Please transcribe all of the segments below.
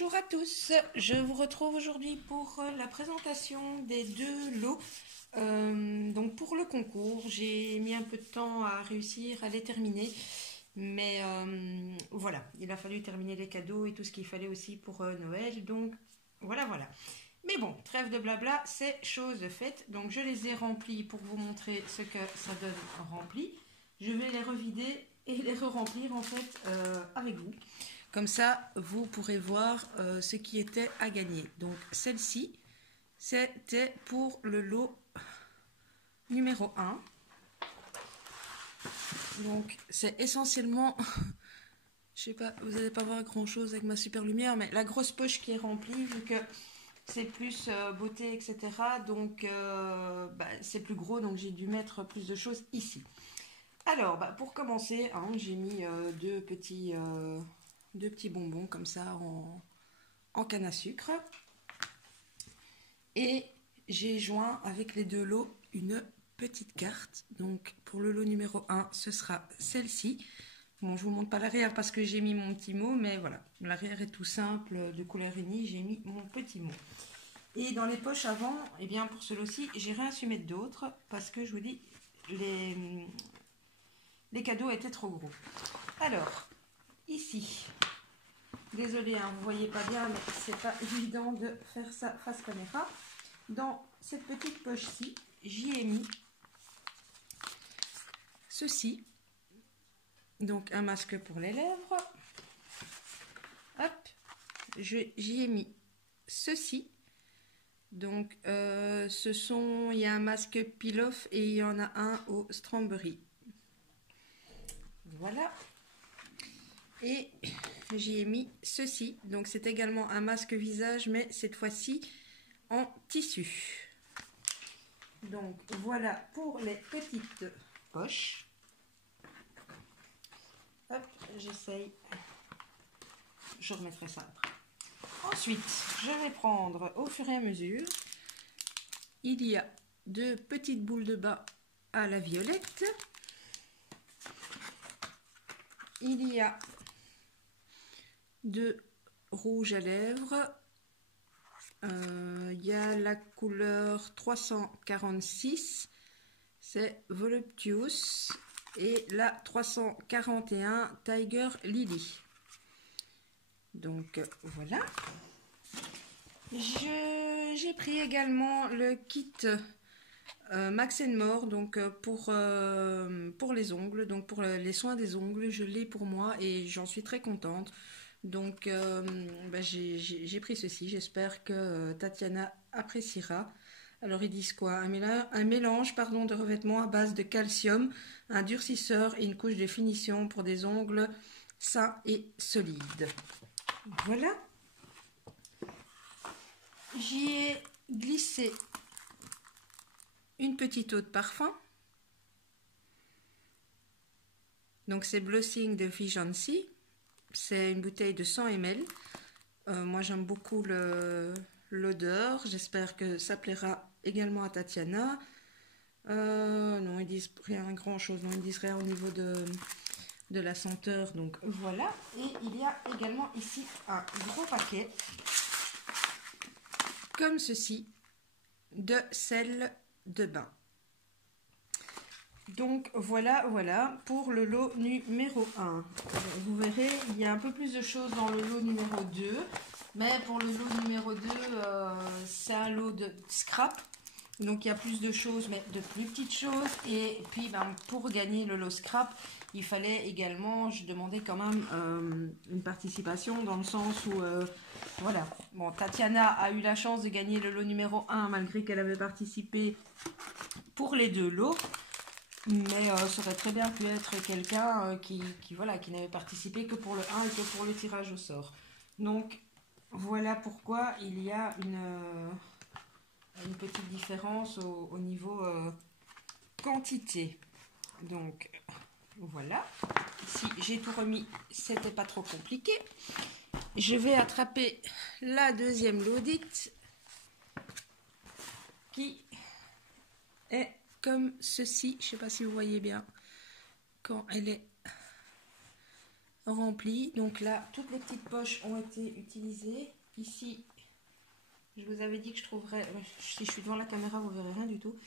Bonjour à tous, je vous retrouve aujourd'hui pour la présentation des deux lots. Donc pour le concours, j'ai mis un peu de temps à réussir à les terminer, mais voilà, il a fallu terminer les cadeaux et tout ce qu'il fallait aussi pour Noël, donc voilà. Mais bon, trêve de blabla, c'est chose faite, donc je les ai remplis pour vous montrer ce que ça donne rempli. Je vais les revider et les re-remplir en fait avec vous. Comme ça, vous pourrez voir ce qui était à gagner. Donc, celle-ci, c'était pour le lot numéro 1. Donc, c'est essentiellement, je sais pas, vous n'allez pas voir grand-chose avec ma super lumière, mais la grosse poche qui est remplie, vu que c'est plus beauté, etc. Donc, c'est plus gros, donc j'ai dû mettre plus de choses ici. Alors, pour commencer, hein, j'ai mis deux petits bonbons comme ça en canne à sucre. Et j'ai joint avec les deux lots une petite carte. Donc pour le lot numéro 1, ce sera celle-ci. Bon, je vous montre pas l'arrière parce que j'ai mis mon petit mot, mais voilà, l'arrière est tout simple, de couleur unie, j'ai mis mon petit mot. Et dans les poches avant, eh bien pour ce lot-ci, j'ai rien su mettre d'autre parce que je vous dis, les cadeaux étaient trop gros. Alors, ici, désolée, hein, vous voyez pas bien, mais c'est pas évident de faire ça face caméra. Dans cette petite poche-ci, j'y ai mis ceci. Donc un masque pour les lèvres. Hop, j'y ai mis ceci. Donc il y a un masque peel-off et il y en a un au strawberry. Voilà. Et j'y ai mis ceci. Donc c'est également un masque visage, mais cette fois-ci en tissu. Donc voilà pour les petites poches. Hop, j'essaye. Je remettrai ça après. Ensuite, je vais prendre au fur et à mesure. Il y a deux petites boules de bas à la violette. Il y a deux rouges à lèvres. Il y a la couleur 346, c'est Voluptuous, et la 341 Tiger Lily. Donc voilà. J'ai pris également le kit Max & More, donc pour les ongles, donc pour les soins des ongles, je l'ai pour moi et j'en suis très contente. Donc j'ai pris ceci, j'espère que Tatiana appréciera. Alors ils disent quoi? Un mélange de revêtement à base de calcium, un durcisseur et une couche de finition pour des ongles sains et solides. Voilà. J'y ai glissé une petite eau de parfum. Donc c'est Blossing de Vigency. C'est une bouteille de 100 ml. Moi j'aime beaucoup l'odeur. J'espère que ça plaira également à Tatiana. Non, ils disent rien grand chose. Non, ils disent rien au niveau de la senteur. Donc voilà. Et il y a également ici un gros paquet. Comme ceci. De sel de bain. Donc voilà pour le lot numéro 1. Vous verrez, il y a un peu plus de choses dans le lot numéro 2. Mais pour le lot numéro 2, c'est un lot de scrap. Donc il y a plus de choses, mais de plus petites choses. Et puis pour gagner le lot scrap, il fallait également, je demandais quand même une participation dans le sens où, voilà. Bon, Tatiana a eu la chance de gagner le lot numéro 1 malgré qu'elle avait participé pour les deux lots. Mais ça aurait très bien pu être quelqu'un qui n'avait participé que pour le 1 et que pour le tirage au sort. Donc voilà pourquoi il y a une petite différence au niveau quantité. Donc voilà. Ici j'ai tout remis, c'était pas trop compliqué. Je vais attraper la deuxième laudite qui est comme ceci. Je ne sais pas si vous voyez bien quand elle est rempli. Donc là, toutes les petites poches ont été utilisées. Ici, je vous avais dit que je trouverais, si je suis devant la caméra, vous verrez rien du tout.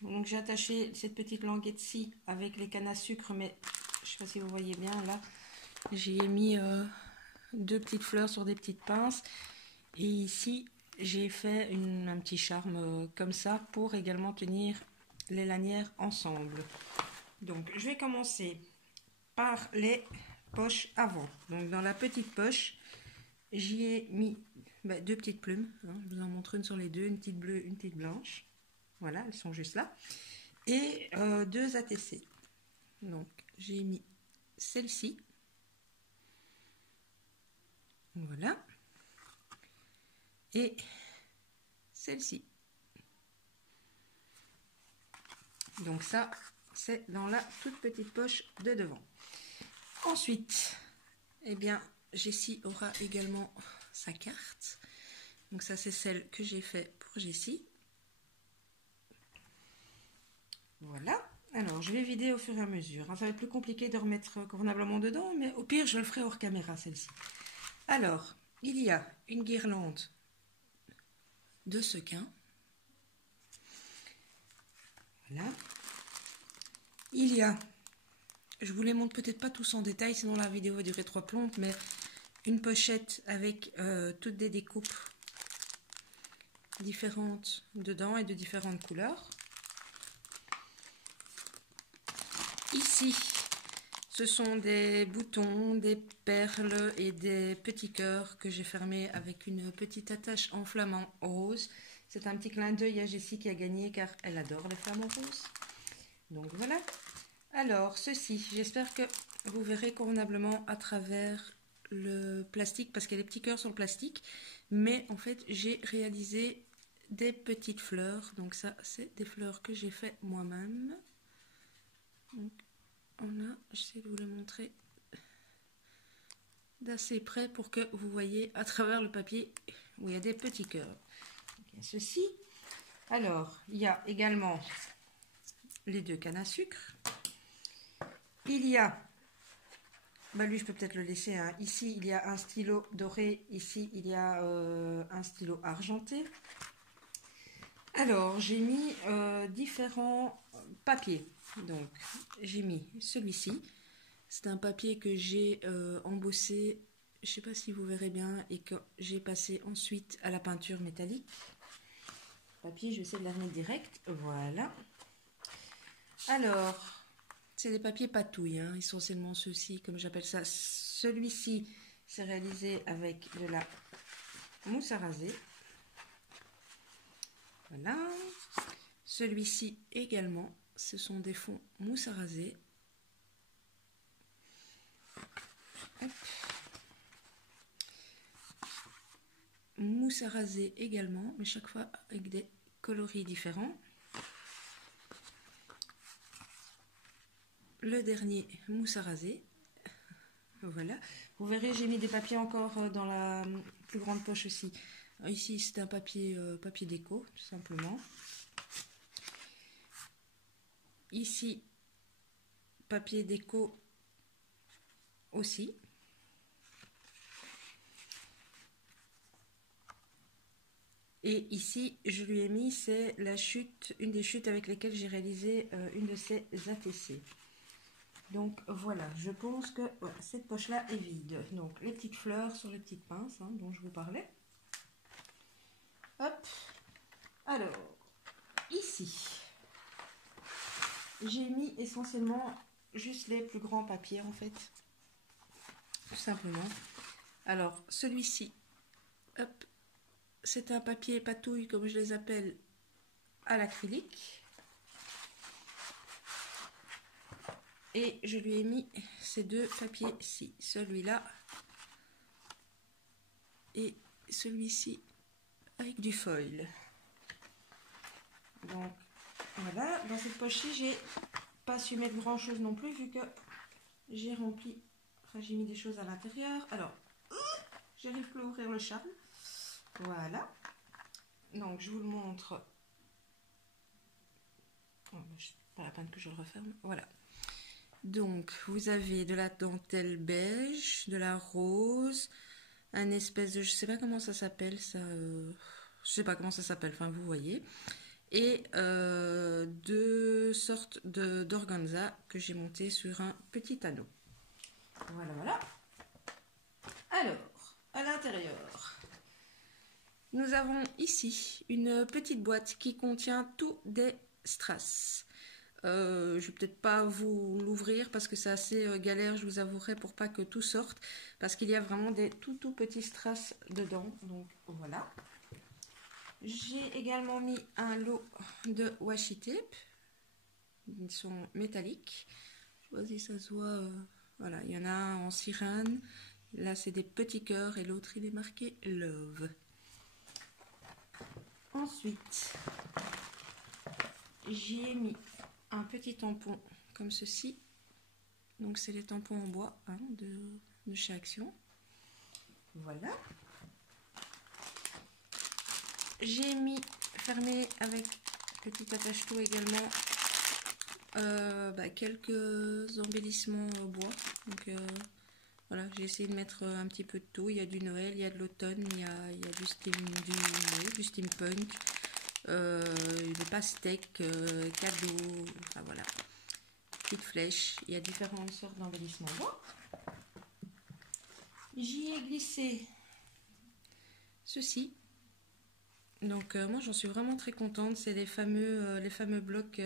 Donc j'ai attaché cette petite languette-ci avec les cannes à sucre, mais je sais pas si vous voyez bien là. J'y ai mis deux petites fleurs sur des petites pinces. Et ici, j'ai fait un petit charme comme ça pour également tenir les lanières ensemble. Donc je vais commencer par les poches avant. Donc dans la petite poche, j'y ai mis deux petites plumes. Hein, je vous en montre une sur les deux, une petite bleue, une petite blanche. Voilà, elles sont juste là. Et deux ATC. Donc j'ai mis celle-ci. Voilà. Et celle-ci. Donc ça, c'est dans la toute petite poche de devant. Ensuite, eh bien, Jessie aura également sa carte. Donc ça, c'est celle que j'ai fait pour Jessie. Voilà. Alors, je vais vider au fur et à mesure. Ça va être plus compliqué de remettre convenablement dedans, mais au pire, je le ferai hors caméra, celle-ci. Alors, il y a une guirlande de sequins. Voilà. Il y a, je vous les montre peut-être pas tous en détail, sinon la vidéo va durer 3 plombes, mais une pochette avec toutes des découpes différentes dedans et de différentes couleurs. Ici, ce sont des boutons, des perles et des petits cœurs que j'ai fermés avec une petite attache en flamant rose. C'est un petit clin d'œil à Jessie qui a gagné car elle adore les flamants roses. Donc voilà. Alors, ceci, j'espère que vous verrez convenablement à travers le plastique parce qu'il y a des petits cœurs sur le plastique. Mais en fait, j'ai réalisé des petites fleurs. Donc ça, c'est des fleurs que j'ai fait moi-même. Donc, j'essaie de vous les montrer d'assez près pour que vous voyez à travers le papier où il y a des petits cœurs. Donc, ceci. Alors, il y a également les deux cannes à sucre. Il y a, lui je peux peut-être le laisser, hein. Ici il y a un stylo doré, ici il y a un stylo argenté. Alors j'ai mis différents papiers. Donc j'ai mis celui-ci, c'est un papier que j'ai embossé, je ne sais pas si vous verrez bien, et que j'ai passé ensuite à la peinture métallique. Papier, je vais essayer de la remettre direct, voilà. Alors, c'est des papiers patouilles, hein, essentiellement ceux-ci, comme j'appelle ça. Celui-ci, c'est réalisé avec de la mousse à raser. Voilà. Celui-ci également, ce sont des fonds mousse à raser. Hop. Mousse à raser également, mais chaque fois avec des coloris différents. Le dernier, mousse à raser. Voilà. Vous verrez, j'ai mis des papiers encore dans la plus grande poche aussi. Ici, c'est un papier, papier déco, tout simplement. Ici, papier déco aussi. Et ici, je lui ai mis, c'est la chute, une des chutes avec lesquelles j'ai réalisé une de ces ATC. Donc voilà, je pense que voilà, cette poche-là est vide. Donc les petites fleurs sur les petites pinces, hein, dont je vous parlais. Hop. Alors, ici, j'ai mis essentiellement juste les plus grands papiers en fait. Tout simplement. Alors, celui-ci, hop, c'est un papier patouille, comme je les appelle, à l'acrylique. Et je lui ai mis ces deux papiers-ci, celui-là et celui-ci avec du foil. Donc voilà, dans cette poche-ci, j'ai pas su mettre grand chose non plus vu que j'ai rempli, enfin j'ai mis des choses à l'intérieur. Alors, j'arrive plus à ouvrir le charme. Voilà. Donc je vous le montre. Oh, pas la peine que je le referme. Voilà. Donc, vous avez de la dentelle beige, de la rose, un espèce de... Je sais pas comment ça s'appelle, ça... je sais pas comment ça s'appelle, enfin, vous voyez. Et deux sortes d'organza que j'ai monté sur un petit anneau. Voilà, voilà. Alors, à l'intérieur, nous avons ici une petite boîte qui contient tous des strass. Je vais peut-être pas vous l'ouvrir parce que c'est assez galère, je vous avouerai, pour pas que tout sorte, parce qu'il y a vraiment des tout petits strass dedans. Donc voilà. J'ai également mis un lot de washi tape. Ils sont métalliques. Je sais pas si ça se voit. Voilà, il y en a un en sirène. Là, c'est des petits cœurs et l'autre, il est marqué Love. Ensuite, j'y ai mis un petit tampon comme ceci. Donc, c'est les tampons en bois hein, de chez Action. Voilà. J'ai mis fermé avec petit attache-tout également quelques embellissements bois. Donc, voilà, j'ai essayé de mettre un petit peu de tout. Il y a du Noël, il y a de l'automne, il y a du steampunk, des pastèques, cadeaux, enfin voilà, petites flèches. Il y a différentes sortes d'embellissements bois. J'y ai glissé ceci. Donc moi j'en suis vraiment très contente. C'est les fameux blocs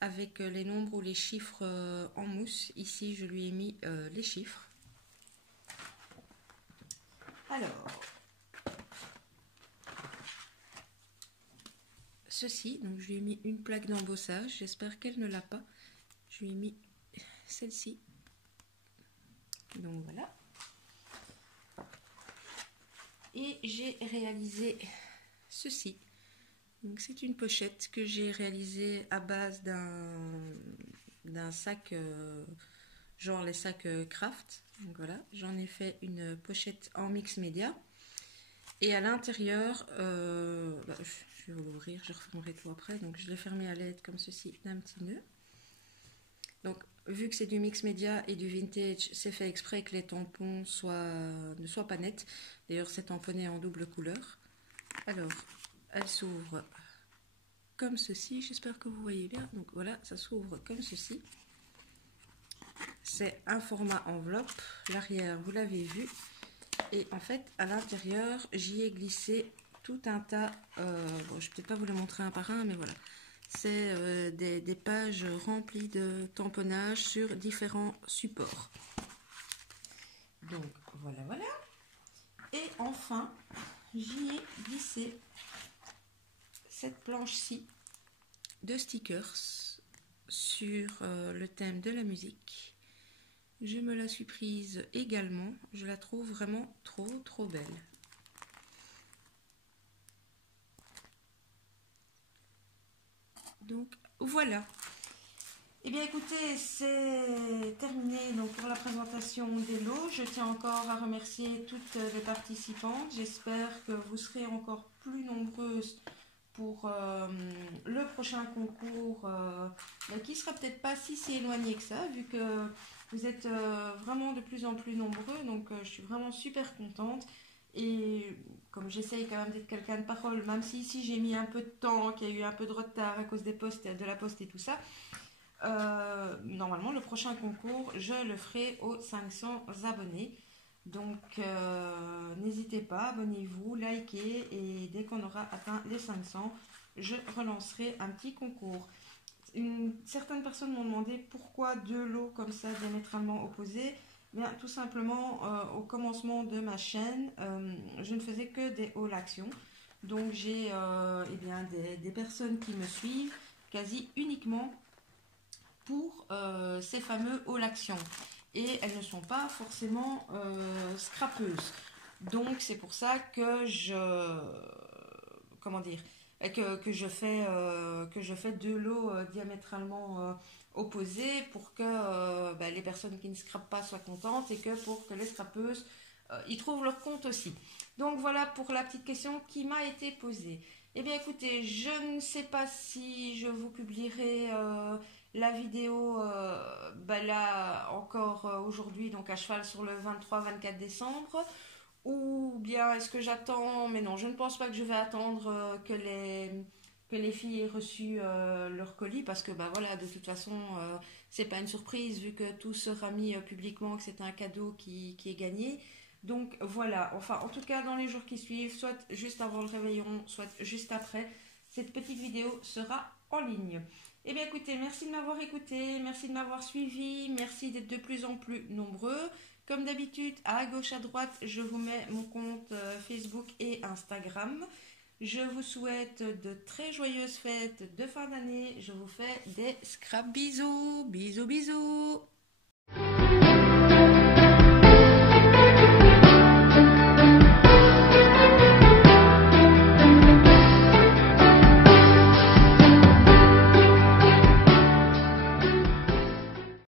avec les nombres ou les chiffres en mousse. Ici je lui ai mis les chiffres. Alors, ceci, donc je lui ai mis une plaque d'embossage, j'espère qu'elle ne l'a pas. Je lui ai mis celle-ci. Donc voilà. Et j'ai réalisé ceci. Donc c'est une pochette que j'ai réalisée à base d'un sac, genre les sacs craft. Donc voilà, j'en ai fait une pochette en mix média. Et à l'intérieur, je vais vous l'ouvrir, je refermerai tout après. Donc je l'ai fermé à l'aide comme ceci d'un petit nœud. Donc vu que c'est du mix média et du vintage, c'est fait exprès que les tampons ne soient pas nets. D'ailleurs c'est tamponné en double couleur. Alors elle s'ouvre comme ceci, j'espère que vous voyez bien. Donc voilà, ça s'ouvre comme ceci. C'est un format enveloppe, l'arrière vous l'avez vu. Et en fait à l'intérieur j'y ai glissé tout un tas, bon, je vais peut-être pas vous le montrer un par un, mais voilà. C'est des pages remplies de tamponnage sur différents supports. Donc voilà, voilà. Et enfin, j'y ai glissé cette planche-ci de stickers sur le thème de la musique. Je me la suis prise également. Je la trouve vraiment trop belle. Donc voilà. Et bien écoutez, c'est terminé donc pour la présentation des lots. Je tiens encore à remercier toutes les participantes. J'espère que vous serez encore plus nombreuses pour le prochain concours qui sera peut-être pas si éloigné que ça, vu que vous êtes vraiment de plus en plus nombreux. Donc je suis vraiment super contente. Et comme j'essaye quand même d'être quelqu'un de parole, même si ici j'ai mis un peu de temps, qu'il y a eu un peu de retard à cause des postes, de la poste et tout ça, normalement le prochain concours je le ferai aux 500 abonnés. Donc n'hésitez pas, abonnez-vous, likez, et dès qu'on aura atteint les 500, je relancerai un petit concours. Certaines personnes m'ont demandé pourquoi deux lots comme ça diamétralement opposés. Bien, tout simplement, au commencement de ma chaîne, je ne faisais que des haul actions. Donc j'ai des personnes qui me suivent quasi uniquement pour ces fameux haul actions. Et elles ne sont pas forcément scrapeuses. Donc c'est pour ça que que je fais deux lots diamétralement opposés pour que les personnes qui ne scrapent pas soient contentes, et que pour que les scrapeuses y trouvent leur compte aussi. Donc voilà pour la petite question qui m'a été posée. Eh bien écoutez, je ne sais pas si je vous publierai la vidéo là encore aujourd'hui, donc à cheval sur le 23-24 décembre, ou bien est-ce que j'attends, mais non, je ne pense pas que je vais attendre que les filles aient reçu leur colis, parce que bah voilà, de toute façon, c'est pas une surprise vu que tout sera mis publiquement, que c'est un cadeau qui est gagné. Donc voilà, enfin en tout cas dans les jours qui suivent, soit juste avant le réveillon, soit juste après, cette petite vidéo sera en ligne. Eh bien écoutez, merci de m'avoir écouté, merci de m'avoir suivi, merci d'être de plus en plus nombreux. Comme d'habitude, à gauche, à droite, je vous mets mon compte Facebook et Instagram. Je vous souhaite de très joyeuses fêtes de fin d'année. Je vous fais des scrap bisous. Bisous, bisous.